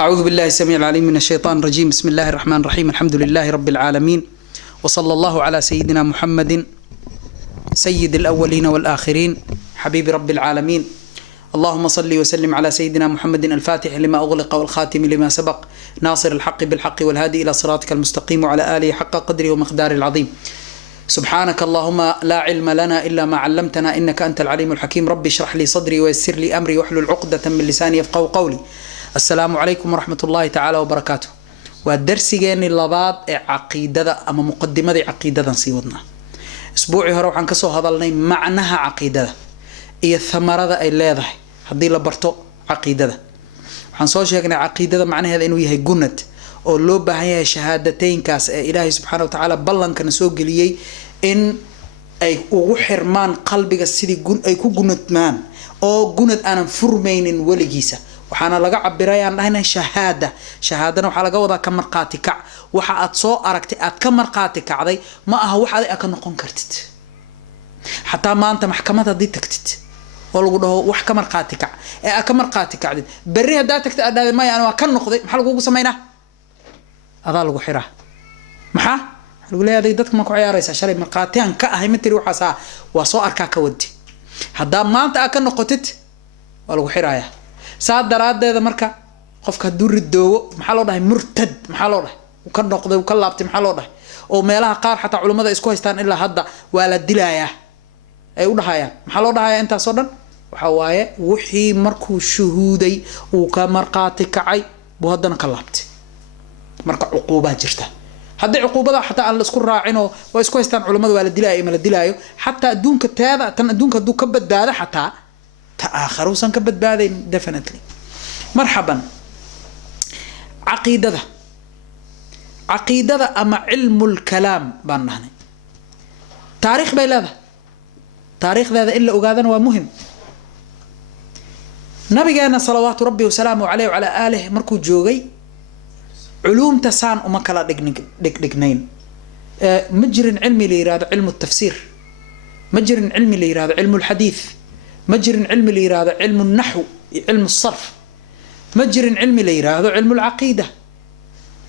أعوذ بالله السميع العليم من الشيطان الرجيم. بسم الله الرحمن الرحيم. الحمد لله رب العالمين، وصلى الله على سيدنا محمد سيد الأولين والآخرين حبيب رب العالمين. اللهم صل وسلم على سيدنا محمد الفاتح لما أغلق والخاتم لما سبق ناصر الحق بالحق والهادي إلى صراطك المستقيم وعلى آله حق قدره ومقداره العظيم. سبحانك اللهم لا علم لنا إلا ما علمتنا إنك أنت العليم الحكيم. ربي اشرح لي صدري ويسر لي أمري واحلل عقدة من لساني يفقهوا قولي. السلام عليكم ورحمة الله تعالى وبركاته. والدرسيين اللباد عقيدة أما مقدمة عقيدة سيودنا أسبوعي هروح عن كسو هذا لنا معناها عقيدة إيه الثمرة أي لا هذه لبرتو عقيدة حنصور شيء عقيدة معناها هذا إنه يهي جنت أو لو بهاي شهادتين كاس إلهي سبحانه وتعالى بلن كان سوق لي إن أي وحرمان قلبك السيد جن أي كو جنت مان أو جنت أنا فرمين ولجيسة وحنا لقى عبريان هنا شهادة وحنا لقى وضع كمرقاتي كع وحا أتصو أركتي كمرقاتي كعدي ما هو واحد أكن نقون كرتت حتى ما أنت محكمة دي تكتت والله هو وح كمرقاتي كع كمرقاتي كعدي بريها داتك هذا ما أنا كن نقضي محل جوجو سمينا هذا لقوا حراه محا يقول لي هذا يدك ما كوعي رئيس عشان مرقاتين كأهي متري وحسا وصو أركاك ودي هذا ما أنت أكن نقطت والله حراه saad daraadeeda marka qofka haduu ridoowo maxaa loo dhahay murtad maxaa loo dhahay uu ka noqday uu ka laabtay maxaa loo dhahay oo meelaha qaar xataa culimada isku haystaan ilaa hadda waa la dilayaa ay u dhahayaan maxaa loo dhahayaa intaas oo dhan waxa waaye wixii markuu shuhuuday uu ka marqaati kacay buu haddana ka laabtay marka cuquubad jirta haddii cuquubada xataa aan la isku raacin oo way isku haystaan culimada waa la dilayaa ma la dilaayo xataa adduunka taada tan adduunka haduu ka badbaado xataa تآخر وسنكبت بعدين definitely. مرحبا. عقيدة أما علم الكلام بانهني تاريخ بيلاذا تاريخ ذا إلا أقادنا ومهم. نبينا صلوات ربي وسلامه عليه وعلى آله مركو جوغي علوم تسان ومكلا دقنين مجر علمي ليراد علم التفسير، مجر علمي ليراد علم الحديث، مجر علمي ليراد علم النحو علم الصرف، مجر علمي ليراد علم العقيدة.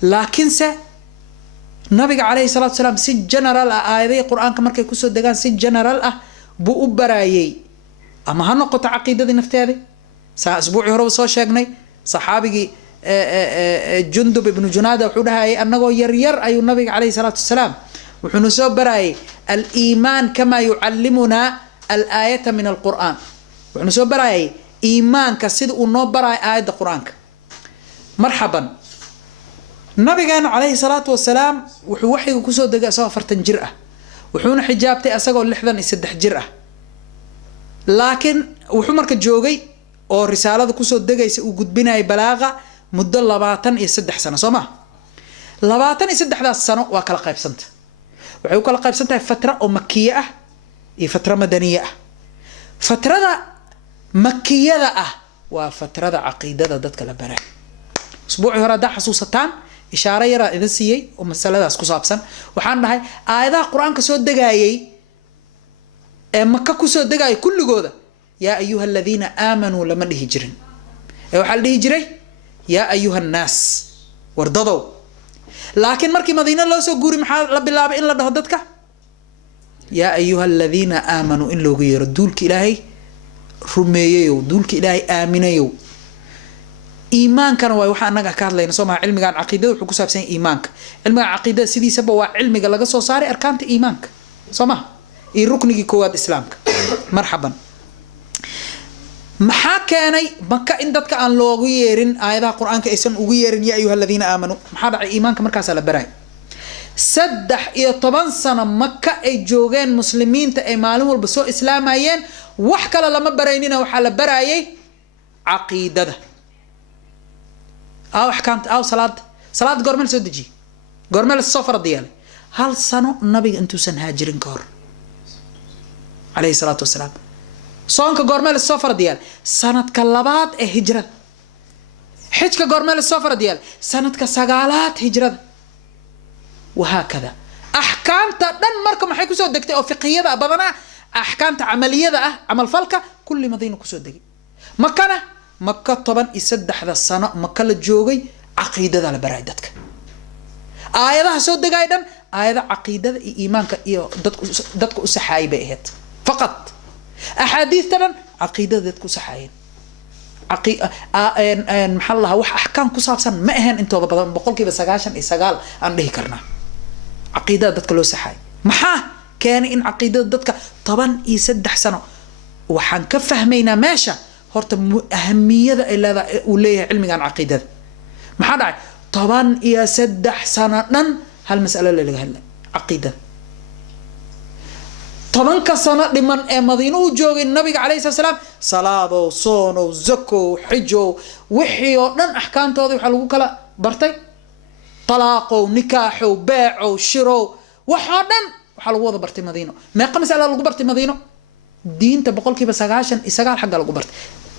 لكن نبي عليه الصلاة والسلام سي جنرال آية القرآن كما كي كسو دغان سي جنرال بو برايي اما هنقطة عقيدة دي نفتي سا اسبوعي هرو سو شيغني صحابي جندب بن جنادة وحودها انغو يرير اي النبي عليه الصلاة والسلام وحنو سو برايي الإيمان كما يعلمنا الآية من القرآن وحنو سو برايي إيمان كسيد ونو براي آية القرآن. مرحبا. النبي عليه الصلاة والسلام وحي كسو دقا سوا فرتن جرأة وحون حجابتي أساقو اللحظة يسدح جرأة لكن وحو مركا جوغي oo risaalada ku soo dagaysa uu gudbinay balaaqa muddo 23 sano Soomaa 23 sano waa kala qaybsanta waxay u kala qaybsantahay fatra oo makkiya ah iyo fatra madaniya ah. fatrada makkiyada ah waa fatrada aqeedada dadka la baray usbuuci hore da xasuusataan ishaara yara idin siiyay oo masaladaas ku saabsan waxaan dhahay aayadaha quraanka soo dagaayay ee makka ku soo dagaayay kulligooda يا أيها الذين آمنوا لمن هجرين وحال هجري يا أيها الناس ورددوا لكن مركي مدينة لو سو غوري محال لبلاب إن لا دهددك يا أيها الذين آمنوا إن لو غير دولك إلهي رمييو دولك إلهي آمنيو إيمان كان وحا أنك كهدلين سوما علمي عن عقيدة وحكو سابسين إيمانك علمي عن عقيدة سيدي سبا وعلمي لغا سو صاري أركانت إيمانك سوما إي ركني كواد إسلامك. مرحبا. maxaa keenay marka in dadka aan loogu yeerin aayadaha quraanka aysan ugu yeerin ya ayuha alladina aamanu maxaa dhacay iimaanka markaas la baray 13 sano makka ay joogeen muslimiinta ay maalin walba soo islaamayeen wax kale lama baraynina waxa la barayay aqeedada ahkaamta salaad gormel soo deji gormel soo fardiyay hal sano nabiga intuusan haajirin ka hor alayhi salatu wasalaam صونك غورمال السفر ديال سنة كلابات هجرة حجك غورمال السفر ديال سنة كسجالات هجرة وهكذا أحكام تدن مركم حيكو سود دكتي أو فقهية بدنا أحكام عملية عمل فلكة كل مدينة كسود دقي مكانه مكة طبعا يسدح ذا السنة مكة الجوغي عقيدة ذا البراي دتك آية سود قايدا آية عقيدة إيمانك دتك أسحاي بيهت فقط أحاديث ترى عقيدة دتك أسحاين محلها وح أحكام كصابسن ما هن أنتوا بقول كي بسجاشن إسجال عنده كرنا عقيدة دتك لو سحاي محا كان إن عقيدة دتك طبعا يسدح سنة وحن كفهمينا ماشى هرت أهمية إلا وليه علمي عن عقيدة محا داعي طبعا يسدح سنة هالمسألة اللي هلا عقيدة طبعا كسنة لمن مدينة جوج النبي عليه الصلاة والسلام صلاة وصون وزكو وحج وحي ونن أحكام توضي وحلو كلا برتي طلاق ونكاح وبيع وشراء وحدن وحلو وضع برتي مدينة ما يقام مسألة لو برتي مدينة دين تبقول كي بس عشان إسقال حق لو برتي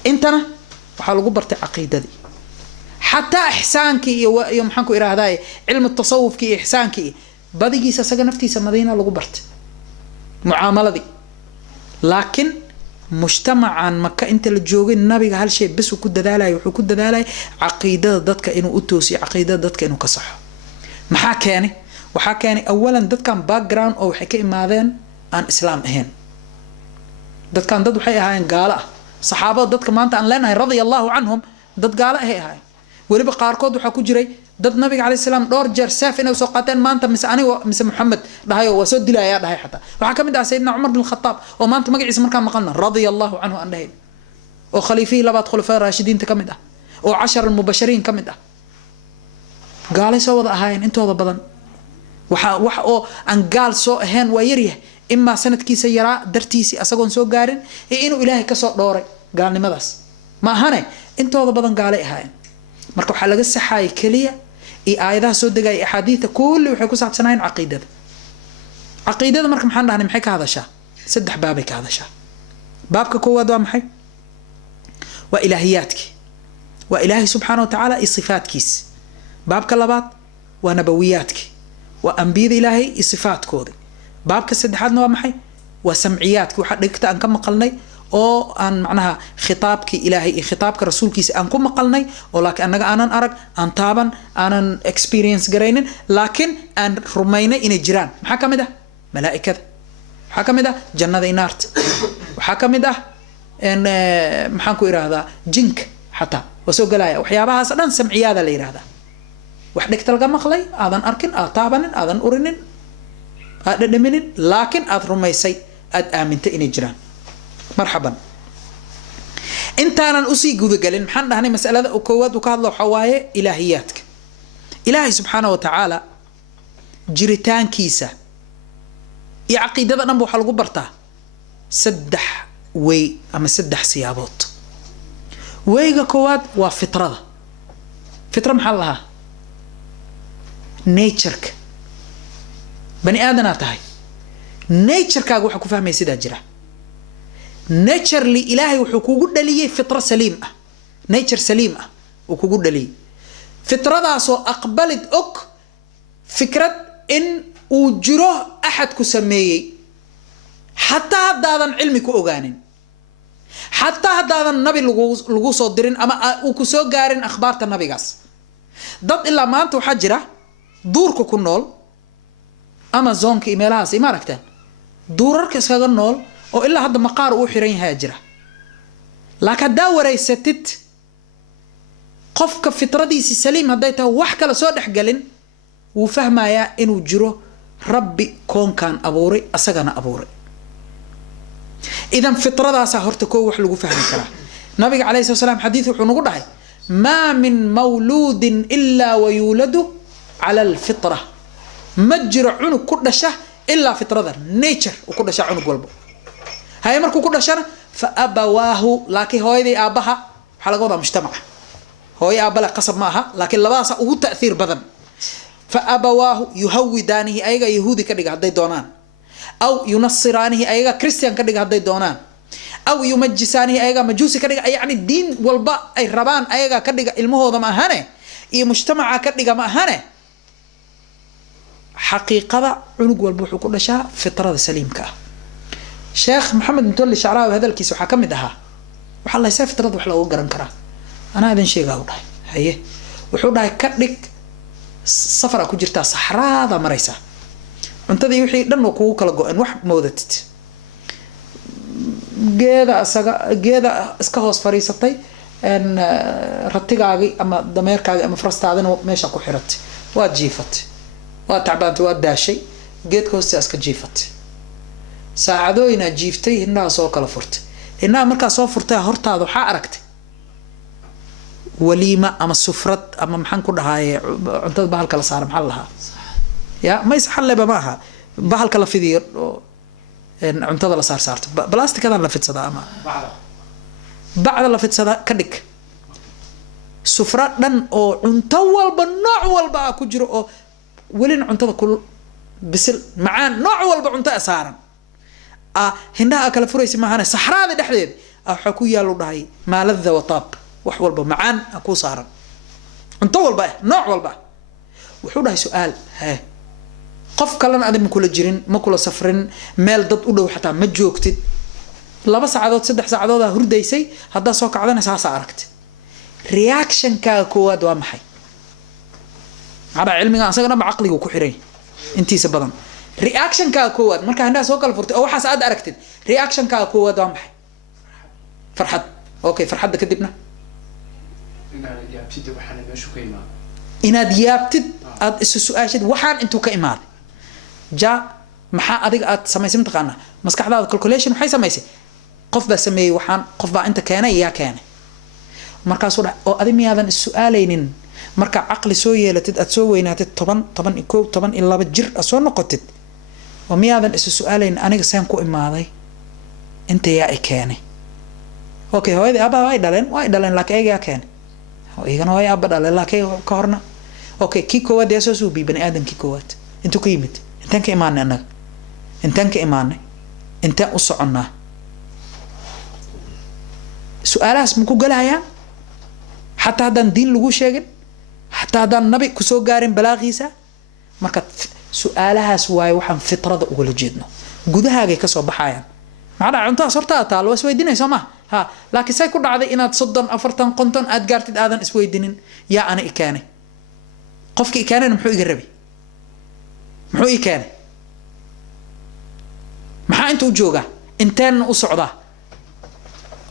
أنتنا وحلو برتي عقيدة دي حتى إحسانك يوم حنكو إلى هذاي علم التصوف كي إحسانك بدي سجن نفتي سمدينة لو برتي معاملة دي لكن مجتمع عن مكة انت اللي تجوغي النبي هالشيء بس وكد دالاي وحكود دالاي عقيدة ضدك انو اتوسي عقيدة ضدك انو كصح وحاكاني اولا ضد كان باك جراوند او حكي ماذين عن اسلام اهين ضد كان ضد وحي هاين قالا صحابة ضدك ما انت ان لنا رضي الله عنهم ضد قالا هاي ولبا قاركود وحكو جري ضد النبي عليه السلام دور جر سافين وسوقاتين ما انت مساني ومس محمد دهايو وسود دلايا دهاي حتى وحكم دا سيدنا عمر بن الخطاب وما انت مقعيس مركان مقلنا رضي الله عنه ان دهين وخليفه لبات خلفاء راشدين تكمده وعشر المبشرين كمده قال سو وضع هاين انتو وضع بدن وح او ان قال سو هين ويريه اما سند كي سيرا درتيسي اسغون سو غارين انه الهي كسو دوري قال نمداس ما هاني انتو وضع بدن قال هاين marka waxa laga saxay kaliya aayadaha soo degay ahadiita kulli waxay ku saabsanayeen aqeedada marka maxaan dhahnay maxay ka hadashaa saddex baab ay ka hadashaa baabka koowaad waa maxay waa ilaahiyaadki waa ilaahi subhanahu wa ta'ala sifaatkiis baabka labaad waa nabawiyaadki waa anbiyada ilaahi sifaatkoodi baabka saddexaadna waa maxay waa samciyaadki waxa dhigta aan ka maqalnay oo aan macnaha khitaabki ilaahi iyo khitaabka rasuulkiisa aan ku maqalnay oo laakiin anaga aanan arag aan taaban aanan experience garaynin laakiin aan rumaynay inay jiraan maxaa kamid ah malaa'ikada waxaa kamid ah jannada iyo naarta waxaa kamid ah in maxaan ku iraahdaa jinka xataa wasoo galaya waxyaabahaas dhan samciyaada la yiraahdaa wax dhigta laga maqlay aadan arkin aad taabanin aadan urinin aad dhadhaminin laakiin aad rumaysay aad aamintay inay jiraan مرحبا انت انا اسي غودغلين محن دهني مساله كواد وكهادلو حوايه الهياتك الهي سبحانه وتعالى جريتان كيسه يا عقيده دنا waxa lagu bartaa saddex way ama saddex siyaabood wayga koowaad waa fitrada fitra maxaa laha nature bani aadana tahay nature kaagu waxa ku fahmay sida jira nature li ilaahi wuxuu kugu dhaliyay fitra saliim ah nature saliim ah uu kugu dhaliyay fitradaas oo aqbalid og fikrad in uu jiro ahad ku sameeyay hatta hadaadan cilmi ku ogaanin hatta hadaadan nabi lagu soo dirin ama uu ku soo gaarin akhbaarta nabigaas dad ilaa maanta waxa jira duurka ku nool amazonka imeelahaas ima aragtaan duurarka iskaga nool oo ilaa hadda maqaar uu xiran yahay jira laakiin daawareysatid qofka fitradiisa saliim haday tahay wax kala soo dhaxgalin wuu fahmayaa inuu jiro rabbi koonkan abuuray asagana abuuray idan fitradaas horta koo wax lagu fahmi karaa nabiga kaleey salaam xadiis wuxuu nagu dhahay ma min mawludin illa wa yuladu ala alfitra majra unug ku dhasha illa fitrada nature ku dhasha unug walba هاي مركو كل شر فأبواه لكن هويدي أبها حلقة وضع مجتمع هوي أبلا قصب معها لكن لباسة هو تأثير بدن فأبواه يهودانه أيها يهودي كديك هدي دونان أو ينصرانه أيها كريستيان كديك هدي دونان أو يمجسانه أيها مجوسي كديك يعني الدين والباء أي ربان أيها كديك المهوضة ما هنه إيه مجتمع كديك ما هنه حقيقة عنق والبوح كل شيء فطرة سليم كه شيخ محمد متولي شعراوي هذا الكيس وحكم دها وحلا يسافر ترد وحلا وقرن كرا أنا هذا شيء قاعد هيه وحولها كدك سفرة كجرتا صحراء ذا مريسة أنت ذي يحيي لأنه كوك لجو إن واحد مودت جيدا اسكهوس فريستي ان رتيغاغي اما دميركاغي اما فرستادنا ميشا ku xiratay waa jiifat waa tacbaantay waa daashay geedka hoostiisa iska jiifat saacadooyina jiiftay inaa soo kala furtay inaa marka soo furtay hortaada waxa aragtay waliima ama sufrad ama maxaan ku dhahay cuntada bahalka la saaray maxaa lahaa ya ma isxalaba maaha bahalka la fidiyo cuntada la saarto balaastikada la fidsada ama bacda la fidsada ka dhig sufra dhan oo cunto walba nooc walba ku jiro oo welin cuntada kul bisil macaan nooc walba cunto saaran hindaha kala furaysi maahana saxraada dhexdeed waxa ku yaalo dhahay maaladda wataab wax walba macaan ku saaran cunto walba nooc walba wuxuu dhahay su'aal qof kalena aad ma kula jirin ma kula safrin meel dad u dhow xataa ma joogtid 2 saacadood 3 saacadood hurdaysay hadda soo kacdana saasa aragtay reaction ka koowaad waa maxay hada cilmiga asagana ma aqligu ku xiray intiisa badan reaction ka koowaad marka handaa soo kala furtay oo waxaas aad aragtid reaction ka koowaad waa maxay farxad okay farxadda kadibna inaad yaabtid aad isu su'aashid waxaan intuu ka imaaday جاء محا أديك سميسي متقانا مسكح هذا calculation وحي سميسي قف بسمي وحان قف با أنت كان يا كان مركا صورة أو أدمي هذا السؤالين مركا عقل سوية لتد أتسوي ناتد طبعا إكو طبعا إلا بتجر أسوان نقطت ومي هذا السؤالين أنا سينكو إما هذا أنت يا كاني أوكي هو إذا أبا وايد دلين لك إيه يا كان هو إيه كانوا هاي أبا دلين لك إيه كهرنا أوكي كيكو واد يسوسو بني آدم كيكو واد أنتو قيمت انتان كإيماننا أنا انتان كإيماننا انتان أصعنا سؤالها اسمكو قلها حتى هذا الدين لغو شاقل حتى هذا النبي كسو قارن بلاغيسا مركت سؤالها سواي وحن فطرة أول جيدنا قدها هاي كسو بحايا معنا عنتها صرتها تالو اسوي ديني سماه ها لكن سيكون عادي إنا تصدن أفرتن قنطن أدقارتد آذن اسوي دينين يا أنا إكاني قفك إكاني نمحو إقربي محوي كان محا انتو جوغا انتان وصعدا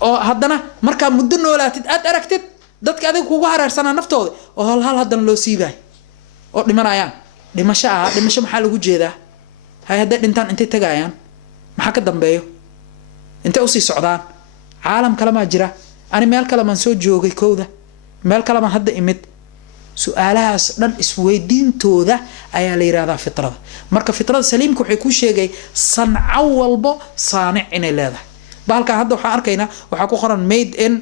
او هادنا marka muddo noolaatid aad aragtid dadka adiga kugu haraarsanaa naftooda oo hal hadan loo siibay oo dhimanayaan dhimasho maxaa lagu jeedaa hay hadda dhintaan intay tagayaan maxaa ka dambeeyo intay u sii socdaan caalam kale ma jira ani meel kale man soo joogay kooda meel kale man hadda imid su'aalahaas dhan isweydiintooda ayaa la yiraahdaa fitrada marka fitrada saliimku waxay ku sheegay sanco walbo saanic inay leedahay bahalka hadda waxa arkaynaa waxa ku qoran made in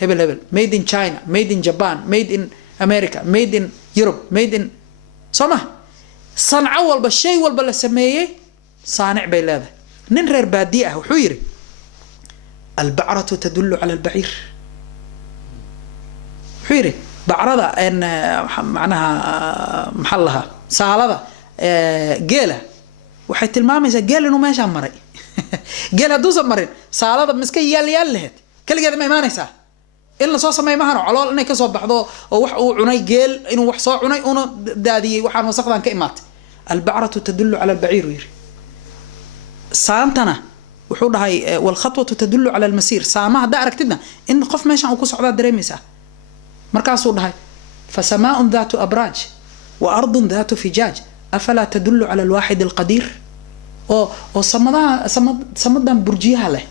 hebel made in China made in Japan made in America made in Europe made in sama sanco walba shay walba la sameeyay saanic bay leedahay nin reer baadi ah wuxuu yiri البعرة تدل على البعير حيري بعرضة إن معناها محلها سالة جيلة وحيت المامي جيل إنه ماشي عمري جيلة دوز مرين سالة مسكين يال كل جذا ما يمانيسه إلا صوص ما يمهنوا على إنه كسب بحضه أو عني جيل إنه وحصا عني إنه دادي وحن وسقط عن كإمات البعرة تدل على البعير وير سامتنا وحول هاي والخطوة تدل على المسير سامها دارك تدنا إن قف ماشي عن كوس عضات دريمسه مركز هاي فسماء ذات أبراج وأرض ذات فجاج أفلا تدل على الواحد القدير أو صمدا برجيها له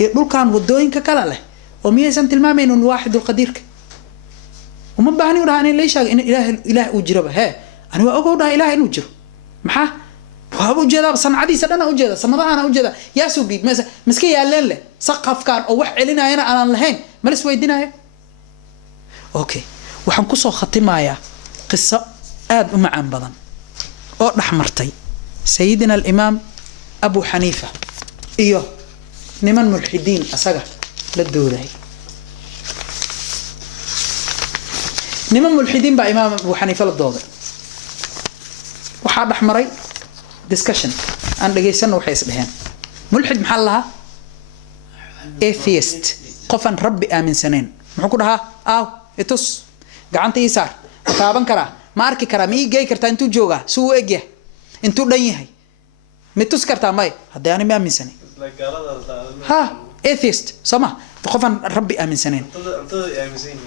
يقول كان ودوين ككلا له ومية سنت المامين الواحد القدير ومن بعني ولا أنا ليش إن إله أجربه ها أنا أقول ده إله إنه أجره محا وهو جدا صنعتي سدنا أوجدا صمدا أنا أوجدا يا سوبي مسكين يا لله سقف كان أو وح علينا هنا أنا لهين ما نسوي دينا أوكي waxaan ku soo khatimayaa qiso aad u macaan badan oo dhaxmartay sayidina al-imam Abu Hanifa iyo niman mulxidiin asaga la dooday niman mulxidiin ba imam Abu Hanifa la dooday waxa dhaxmaray discussion aan dhageysano waxay isdhaheen mulxid maxaa laha atheist qofan rabbi aaminsaneen muxuu ku dhahaa itus gacanta ii saar ma taaban karaa ma arki karaa ma ii geey kartaa intuu joogaa suu u egyahay intuu dhan yahay ma tus kartaa may haddii ani ma aaminsanay ha atheist sama qofan rabbi aaminsaneen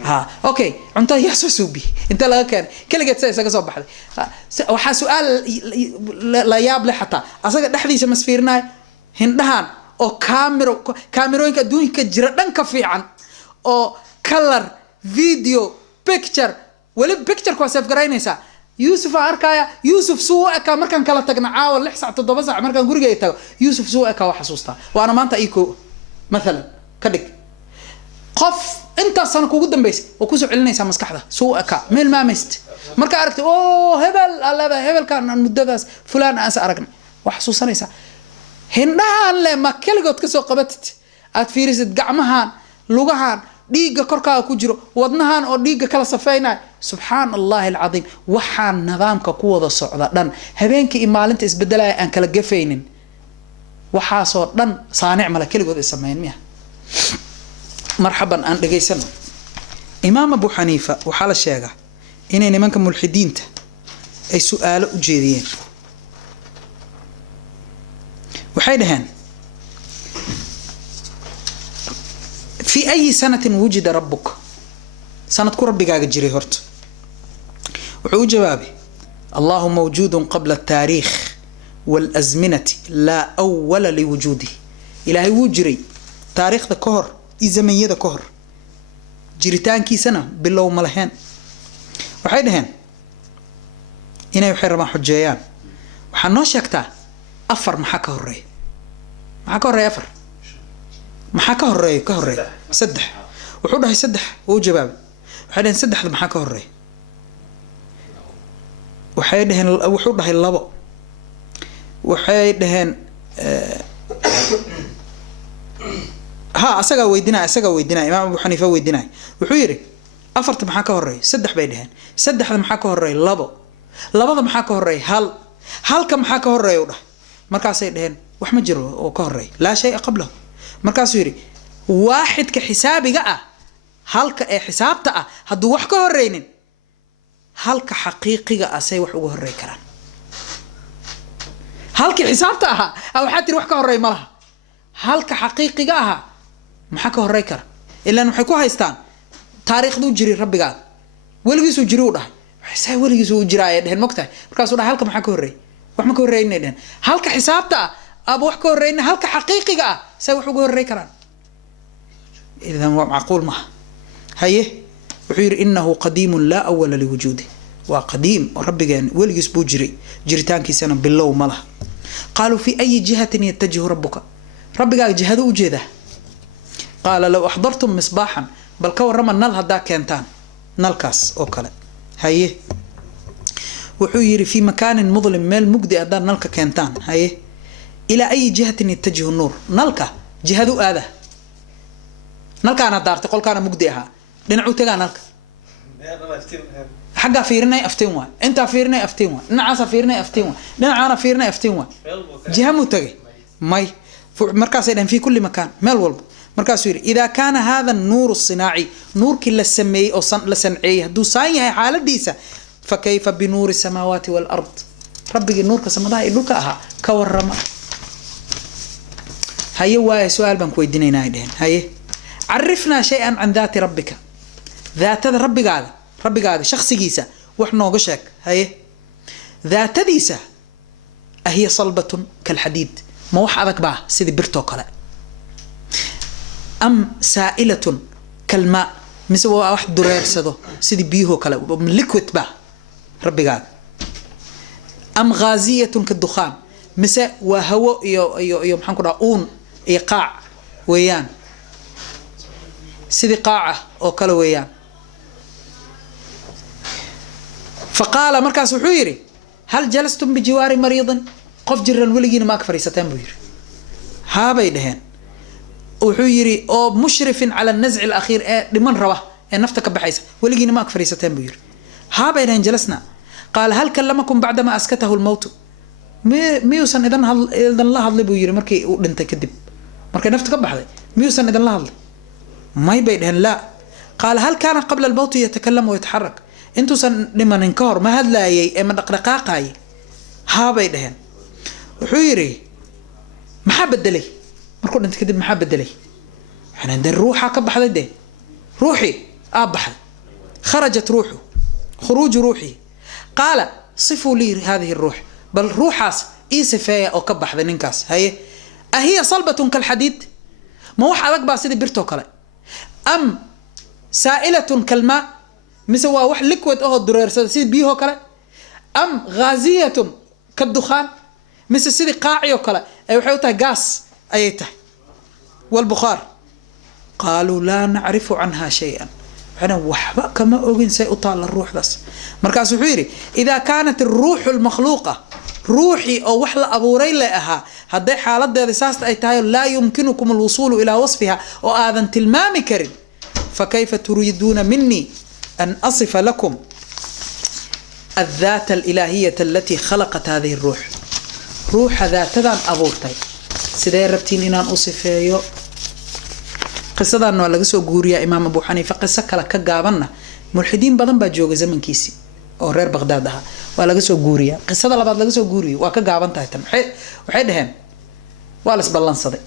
ha okay cuntada yaa soo suubi inta laga keen kaligeed say isaga soo baxday waxa su'aal la yaab leh xataa asaga dhaxdiisa masfiirnaa hindhahan oo kaamirooyinka adduunka jira dhanka fiican oo color video picture wali picture ko save garaynaysa Yusuf arkaya Yusuf suu aka markan kala tagna caawa 6 saac 7 saac markan guriga ay tago Yusuf suu aka wax xasuusta waana maanta iko مثلا كدك قف انت سنه kugu dambeysay oo ku soo celinaysa maskaxda soo aka meel ma mist marka aragtay oo hebel alla hebel kan mudadaas fulaan aan aragna wax xasuusanaysa hindhahan le ma kaligood ka soo qabatid aad fiirisid gacmahan lugahan dhiiga korkaaga ku jiro wadnahan oo dhiiga kala safeynay subhanallahi alazim waxaan nidaamka ku wada socda dhan habeenkii maalinta isbedelay aan kala gafaynin waxaasoo dhan saanic mala kaligood ay sameeyeen miya marhaban aan dhageysano imaam abu xaniifa waxa la sheegaa inay nimanka mulxidiinta ay su'aalo u jeediyeen waxay dhaheen fi ay sanatin wujida rabbuk sanad ku rabbigaaga jiray horta wuxuu jawaabay allahu mawjudun qabla at-taarikh والأزمنة لا أول لوجوده إلهي وجري تاريخ ذا كهر إزمية ذا كهر جريتان كي سنة بالله ملهان وحيدهن هنا يحرم حجيان وحنوش يكتا أفر محاكه الرأي محاكه الرأي أفر محاكه الرأي كهري سدح وحوده يسدح هو جباب وحيدهن سدح ذا محاكه الرأي وحيدهن وحوده اللبو waxay dhaheen ha asaga weydinaa imaam abu xaniifa weydinaa wuxuu yiri afarta maxaa ka horeey saddex bay dhaheen saddexda maxaa ka horeey labo labada maxaa ka horeey hal halka maxaa ka horeey u dhahay markaas ay dhaheen wax ma jiro oo ka horeey la shay qabla markaas yiri waahidka xisaabiga ah halka ee xisaabta ah haduu wax ka horeynin halka xaqiiqiga ah say wax ugu horeey karaan halka xisaabta aha aw xatir wax ka horeey malaha halka xaqiiqiga aha maxaa ka horeey kara ilaa waxay ku haystaan taariikhdu jiri rabbiga waligiisu jiri u dhahay waxay waligiisu u jiraay dhaheen mogtahay markaas uu dhahay halka maxaa ka horeey wax ma ka horeeyna dhaheen halka xisaabta ah wax ka horeeyna halka xaqiiqiga ah say wax ugu horeey karaan idan waa macquul ma haye wuxuu yiri innahu qadiimun la awwala liwujudihi وقديم ربنا ولجس بوجري جريتانكي سنة بالله ومله قالوا في أي جهة يتجه ربك ربك جهة وجهه قال لو أحضرتم مصباحا بل كور رمى النل هدا كانتان نلكاس أوكلا هاي وحيري في مكان مظلم مال مجدي أدار نلكا كانتان هاي إلى أي جهة يتجه النور نلكا جهة هذا نلكا أنا دار تقول كان مجديها لنعو تجا نلكا حاجة فيرنا أفتنوا أنت فيرنا أفتنوا نعاس فيرنا أفتنوا نعانا فيرنا أفتنوا جهة متجه ماي مركز في كل مكان مال والب مركز سير إذا كان هذا النور الصناعي نور كل السمي أو لسنعيه دو صايع حالة ديسة فكيف بنور السماوات والأرض ربي النور كسمدها إلوكها كورما هاي هو سؤال بنكوي الدنيا نايدين هاي عرفنا شيئا عن ذات ربك ذات ربك هذا ربك هذا شخص جيسة وإحنا وقشك هاي ذات ديسة أهي صلبة كالحديد ما وحدك بقى سيدي برتوكلا أم سائلة كالماء مثل واحد درير سدو سيدي بيهو كلا من ليكويد بقى ربك هذا أم غازية كالدخان مثل وهو يوم حنقول أون إيقاع ويان سيدي قاعة أو كلا ويان فقال مركز وحيري هل جلستم بجوار مريض قف جر الولجين ما أكفر يستان بير ها بيدهن وحيري أو مشرف على النزع الأخير لمن رواه نفتك بحيث ولجين ما أكفر يستان بير ها بيدهن جلسنا قال هل كلمكم بعدما أسكته الموت ميوسن إذن الله هذا بير مركي ودنت كذب مركي نفتك بحث ميوسن إذن الله ما يبيدهن لا قال هل كان قبل الموت يتكلم ويتحرك انتو سن لمن انكار ما هاد لاي اما دقدقاقاي ها باي دهن وحيري ما بدلي markuu dhinta kadib maxaa bedelay waxaan indin ruuxa ka baxday de ruuxi abaxay kharajat ruuxu khuruj ruuxi qala sifu li hadhihi الروح bal ruuxaas isfaya oo ka baxday ninkaas haye ahiya salbatun kal hadid ma wax adag baa sidii birto kale am sa'ilatun kal ma mise waa wax liquid oo dureersada sidii biyo kale am ghaziyatun kad dukhan mise sidii qaaci oo kale ay waxay u tahay gas أيته والبخار قالوا لا نعرف عنها شيئا أنا وحبا كما أوجن سيطال الروح بس مركز حيري إذا كانت الروح المخلوقة روحي أو وحلا أبو ريلها هذه حالات دي رساست أيتها لا يمكنكم الوصول إلى وصفها وآذن تلمام كريم فكيف تريدون مني أن أصف لكم الذات الإلهية التي خلقت هذه الروح روح ذات ذا أبورتي sidee rabtiin inaan u sifeeyo qisadan waa laga soo guuriyaa imaam Abu Hanifa qisa kale ka gaabanna mulxidiin badan baa joogay zamankiisi oo reer Baghdad ah waa laga soo guuriyaa qisada labaad laga soo guuriyo waa ka gaaban tahay tan waxay dhaheen waa la isbalansaday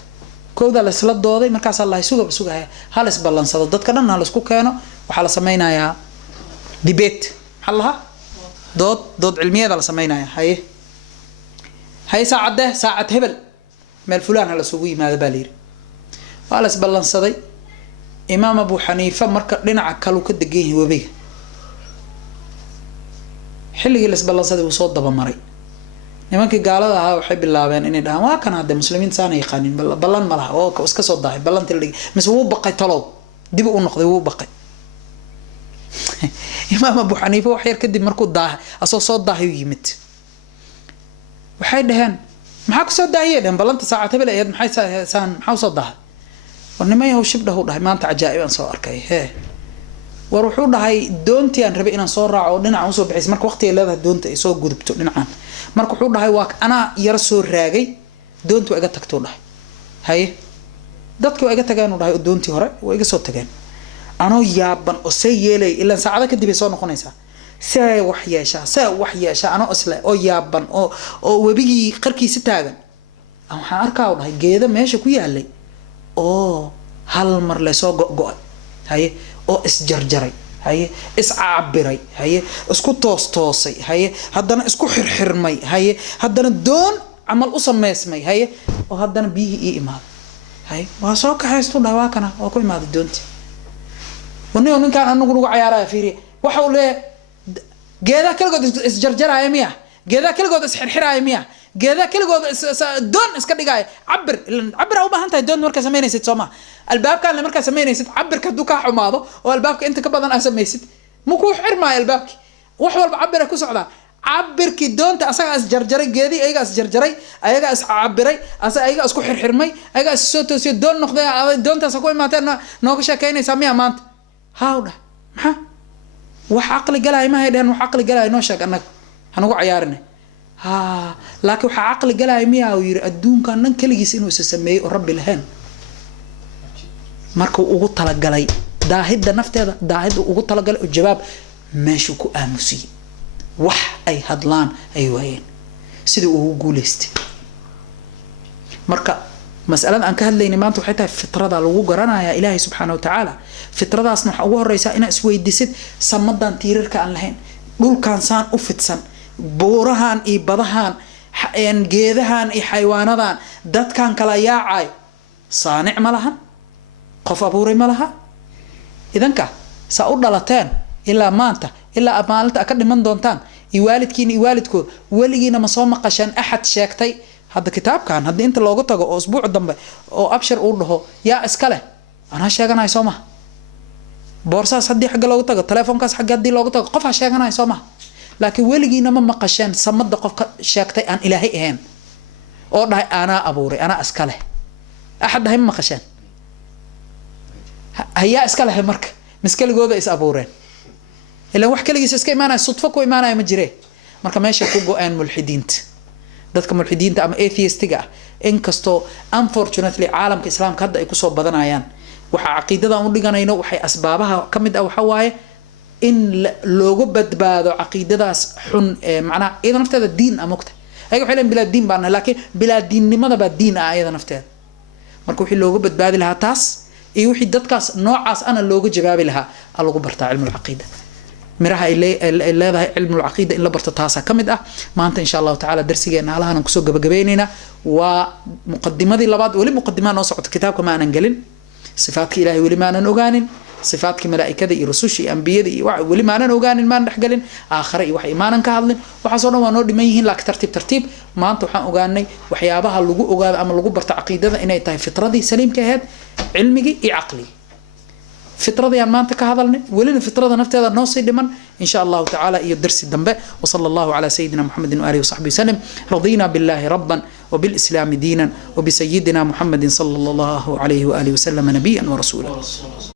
kooda la isla dooday markaas Allah sugaya hal isbalansado dadka dhan hal isku keeno waxa la sameeynayaa debate halaha dood cilmiyeed la sameeynayaa hay saacad hebel meel fulaan la suugu yimaado baliir wala isbalansaday imaam Abu Hanifa marka dhinaca kale ka degan wabiga xilligii la isbalansaday uu soo daba maray nimankii gaalada ahaa waxay bilaabeen inay dhahaan waa kan hadda muslimiin saanay qaanin balan ma laha oo iska soo dahay balanta la mise wuu baqay talow dib u noqday wuu baqay imaam Abu Hanifa wax yar kadib markuu daahay asoo soo daahay yimid waxay dhaheen maxaa ku soo daayeen balanta saacad hebel ayad maxay maxaa soo dahay warnimay haw shibdhahu dhahay maanta ajaa'ib aan soo arkay war wuxuu dhahay doontii aan rabay inaan soo raaco dhinaca u soo bixis marka waqtiga leedahay doonta ay soo gudubto dhinacan marka wuxuu dhahay waa ana yar soo raagay doontu iga tagto dhahay haye dadku iga tageen dhahay doontii hore way iga soo tageen anoo yaaban oo say yeelay ilaa saacada kadib ay soo noqonaysaa say wax yeesha ana isla oo yaaban oo wabigi qarkiisa taagan waxaan arkaa dhahay geeda meesha ku yaalay oo hal mar la soo go'go'ay haye oo isjarjaray haye iscaabiray haye isku toosay haye haddana isku xirxirmay haye haddana doon amal u sameysmay haye oo haddana bihi imaad haye waa soo kaxaysto dhawaa kana oo ku imaad doonti ninkan anagu ugu ciyaaraya fiiri waxa uu leeyahay geeda kaligood isjarjaraaya miya geeda kaligood isxirxiraaya miya geeda kaligood doon iska dhigay cabir u baahan tahay doon marka sameynaysid Soomaa albaabkan la marka sameynaysid cabirka du ka xumaado oo albaabka inta ka badan sameeysid ma ku xirmay albaabki wax walba cabir ku socda cabirki doonta asaga isjarjaray geedi ayaga isjarjaray ayaga iscabiray ayaga isku xirxirmay ayaga soo toosiyo doon noqday doontaas ku imaateen nooga sheekeynaysa miya maanta hawda maxaa wax aqli galay ma haydeen wax aqli galay noo sheeg anag hanagu ciyaarinay laakiin waxa aqli galay miyaa uu yiri adduunka nan kaligiis inuu sameeyo oo rabbi lahayn markuu ugu tala galay daahida nafteeda daahida ugu tala galay oo jawaab meeshu ku aamusiyay wax ay hadlaan ay waayeen sidii uu guuleystay marka مسألة أن كهل لين ما أنتو حتى فترة لو جرانا يا إلهي سبحانه وتعالى فترة أصلا حوار رئيسا إن أسوي ديسد سمدان تيرر كأن لهين دول كان سان أفتسن بورهان إي بدهان إن جيدهان إي حيوانان دات كان كلا ياعي صانع ملها قف أبوري ملها إذن كا سأقول لتان إلا ما أنت إلا أمالت أكد من دونتان يوالد كين يوالدكو ولينا مصامق عشان أحد شاكتي هذا كتاب كان هذا أنت لو قلت أسبوع الضمبة أو أبشر أقوله يا إسكاله أنا شاغنا يسومه بورصة صدي حق لو قلت تلفون كاس حق دي لو قلت قفها شاغنا يسومه لكن ولقينا ما مقشان صمد قف شاكتي أن إلهي هين أو ده أنا أبوري أنا إسكاله أحد هم مقشان هي إسكاله مرك مسكال جوده إس أبورين إلا وحكي لي إسكاي معنا صدفة كوي معنا يمجري مرك ماشي كوجو أن ملحدينت dadka mulxidiinta ama atheistiga inkastoo unfortunately caalamka islaamka hadda ay ku soo badanayaan waxa caqiidada aan u dhiganayno waxay asbaabaha kamid ah waxa waaye in looga badbaado caqiidadaas xun ee macnaha iyada nafteeda diin amogta ayaga waxay leeyihiin bilaa diin baan laakiin bilaa diinnimada baa diin ah iyada nafteeda marka wixii looga badbaadi lahaa taas iyo wixii dadkaas noocaas ana looga jawaabi lahaa lagu bartaa cilmu caqiida miraha ay leedahay cilmu caqiida in la barto taasa kamid ah maanta insha Allah taala darsigeena halahan ku soo gabagabeynayna waa muqaddimadii labaad wali muqaddimaa noo socoto kitaabka ma aanan galin sifaadka ilaahay wali ma aanan ogaanin sifaadka malaa'ikada iyo rususha iyo anbiyada iyo wali ma aanan ogaanin ma dhex galin aakhira iyo wax imaanan ka hadlin waxa soo dhan waa noo dhiman yihiin laakiin tartiib maanta waxaan ogaanay waxyaabaha lagu ogaado ama lagu barto caqiidada inay tahay fitradii saliimka ahayd cilmigi iyo aqliga فطرة يعني ما أنت كهذا ولين فطرة نفتها نوصي لمن إن شاء الله تعالى يدرس الدنباء وصلى الله على سيدنا محمد وآله وصحبه وسلم رضينا بالله ربا وبالإسلام دينا وبسيدنا محمد صلى الله عليه وآله وسلم نبيا ورسولا